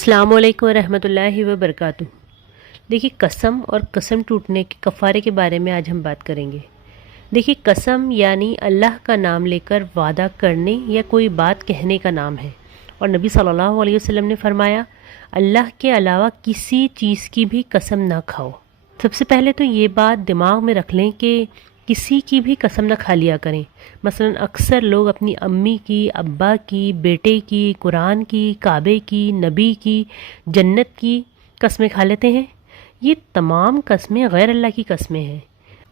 अस्सलाम वालेकुम रहमतुल्लाहि व बरकातुहू। देखिए, कसम और कसम टूटने के कफ़ारे के बारे में आज हम बात करेंगे। देखिए, कसम यानी अल्लाह का नाम लेकर वादा करने या कोई बात कहने का नाम है। और नबी सल्लल्लाहु अलैहि वसल्लम ने फरमाया, अल्लाह के अलावा किसी चीज़ की भी कसम ना खाओ। सबसे पहले तो ये बात दिमाग में रख लें कि किसी की भी कसम ना खा लिया करें। मसलन अक्सर लोग अपनी अम्मी की, अब्बा की, बेटे की, कुरान की, काबे की, नबी की, जन्नत की कस्में खा लेते हैं। ये तमाम कस्में गैर अल्लाह की कस्में हैं।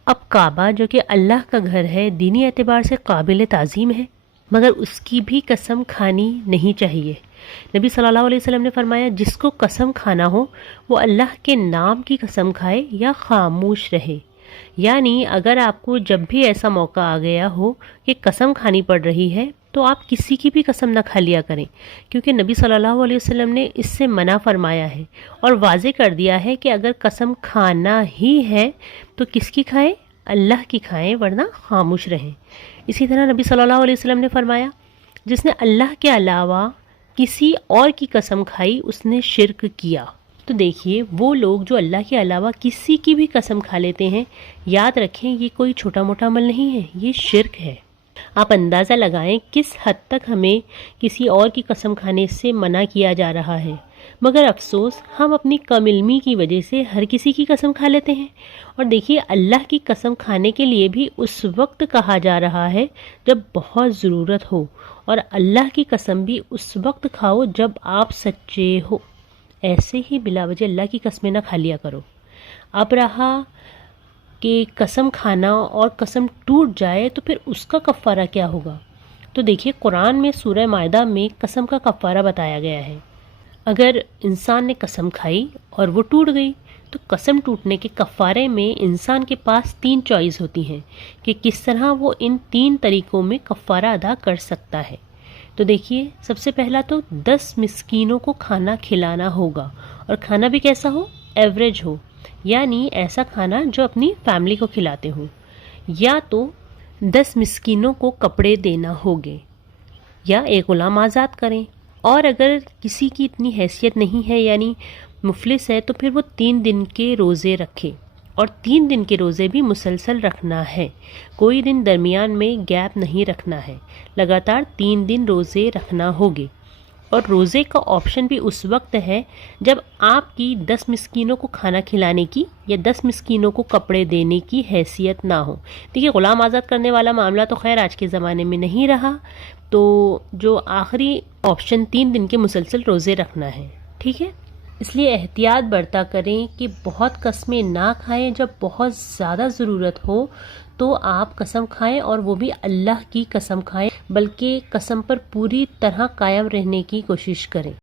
अब काबा जो कि अल्लाह का घर है, दीनी एतबार से काबिल ताज़ीम है, मगर उसकी भी कसम खानी नहीं चाहिए। नबी सल्लल्लाहु अलैहि वसल्लम ने फरमाया, जिसको कसम खाना हो वो अल्लाह के नाम की कसम खाए या खामोश रहे। यानी अगर आपको जब भी ऐसा मौका आ गया हो कि कसम खानी पड़ रही है तो आप किसी की भी कसम ना खा लिया करें, क्योंकि नबी सल्लल्लाहु अलैहि वसल्लम ने इससे मना फरमाया है और वाज़े कर दिया है कि अगर कसम खाना ही है तो किसकी खाएं? अल्लाह की खाएं, वरना खामोश रहें। इसी तरह नबी सल्लल्लाहु अलैहि वसल्लम ने फरमाया, जिसने अल्लाह के अलावा किसी और की कसम खाई उसने शिर्क किया। तो देखिए, वो लोग जो अल्लाह के अलावा किसी की भी कसम खा लेते हैं, याद रखें ये कोई छोटा मोटा अमल नहीं है, ये शिर्क है। आप अंदाज़ा लगाएं किस हद तक हमें किसी और की कसम खाने से मना किया जा रहा है, मगर अफसोस हम अपनी कम इल्मी की वजह से हर किसी की कसम खा लेते हैं। और देखिए, अल्लाह की कसम खाने के लिए भी उस वक्त कहा जा रहा है जब बहुत ज़रूरत हो, और अल्लाह की कसम भी उस वक्त खाओ जब आप सच्चे हो। ऐसे ही बिला वजह अल्लाह की कस्में ना खा लिया करो। अब रहा कि कसम खाना और कसम टूट जाए तो फिर उसका कफ़ारा क्या होगा। तो देखिए, कुरान में सूरह मायदा में कसम का कफ़ारा बताया गया है। अगर इंसान ने कसम खाई और वो टूट गई तो कसम टूटने के कफ़ारे में इंसान के पास 3 चॉइस होती हैं कि किस तरह वो इन 3 तरीक़ों में कफ़ारा अदा कर सकता है। तो देखिए, सबसे पहला तो 10 मिस्कीनों को खाना खिलाना होगा, और खाना भी कैसा हो? एवरेज हो, यानी ऐसा खाना जो अपनी फैमिली को खिलाते हो। या तो 10 मिस्कीनों को कपड़े देना होगे, या एक गुलाम आज़ाद करें। और अगर किसी की इतनी हैसियत नहीं है, यानी मुफलिस है, तो फिर वो 3 दिन के रोज़े रखे, और 3 दिन के रोज़े भी मुसलसल रखना है, कोई दिन दरमियान में गैप नहीं रखना है, लगातार 3 दिन रोज़े रखना होगे। और रोज़े का ऑप्शन भी उस वक्त है जब आपकी 10 मिस्कीनों को खाना खिलाने की या 10 मिस्कीनों को कपड़े देने की हैसियत ना हो। देखिए, ग़ुलाम आज़ाद करने वाला मामला तो खैर आज के ज़माने में नहीं रहा, तो जो आखिरी ऑप्शन 3 दिन के मुसलसल रोज़े रखना है, ठीक है। इसलिए एहतियात बरता करें कि बहुत कस्में ना खाएं। जब बहुत ज़्यादा ज़रूरत हो तो आप कसम खाएं, और वो भी अल्लाह की कसम खाएं, बल्कि कसम पर पूरी तरह कायम रहने की कोशिश करें।